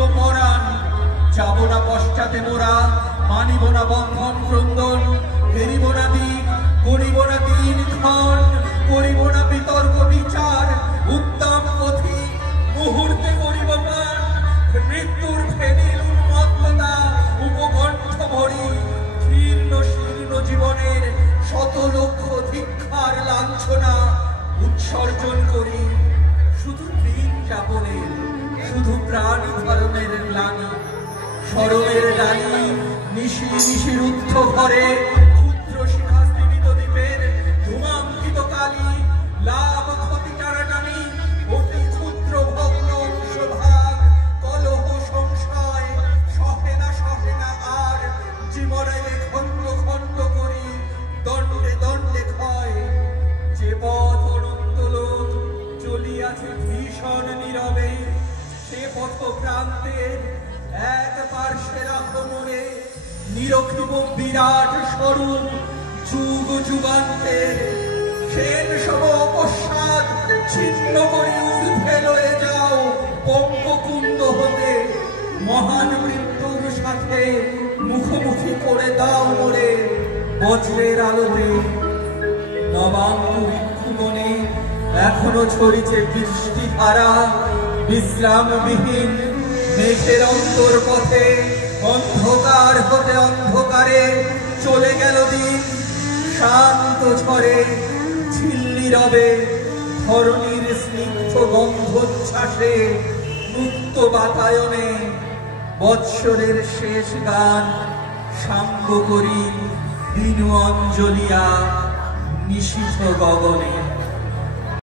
করিব পরাণ, যাব না পশ্চাতে মোরা, মানিব না বন্ধন ক্রন্দন, ফেরিব না দিক, করিব না দিনক্ষণ, করিব না বিতর্ক বিচার, উত্তম পথি মুহূর্তে করিব পান, মৃত্যুর ফেনিল উন্মত্ততা উপকণ্ঠ ভরি, জীর্ণ শীর্ণ জীবনের শত লক্ষ ধিক্ষার লাঞ্ছনা উৎসর্জন করি। শুধু দিন যাপনের, শুধু প্রাণ ধরনের গ্লানি, শরমের ডালি নিশি নিশি রুদ্ধ ঘরে, ক্ষুদ্র শিখা স্তিমিত দ্বীপের ধূমাঙ্কিত কালি, লাভ ক্ষতি টানাটানি, অতি ক্ষুদ্র ভগ্ন অংশভাগ, কলহ সংশয়, সহে না আর, জীবনে খণ্ড খণ্ড করি, দণ্ডে দণ্ডে ক্ষয়। যে পথ অনন্ত লোক চলিয়াছে ভীষণ নীরবে, সে পথ প্রান্তের এক পার্শ্বের আক্রমণে নিরখিব বিরাট স্বরূপ যুগ যুগান্তের। সেন সব অপসাদ ছিন্ন করে ঊর্ধ্বে লয়ে যাও পঙ্ককুণ্ড হতে, মহান মৃত্যুর সাথে মুখোমুখি করে দাও মোরে বজ্রের আলোতে। নবাঙ্গ বৃক্ষবনে এখনো ছড়িছে বৃষ্টি ধারা, বিশ্রামবিহীন মেঘের অন্তর পথে অন্ধকার হতে অন্ধকারে চলে গেল দিন। শান্ত ঝড়ে ঝিল্লি রবে ধরণীর স্নিগ্ধ গন্ধোচ্ছ্বাসে, মুক্ত বাতায়নে বৎসরের শেষ গান সাঙ্গ করি দিনু অঞ্জলিয়া নিশীথ গগনে।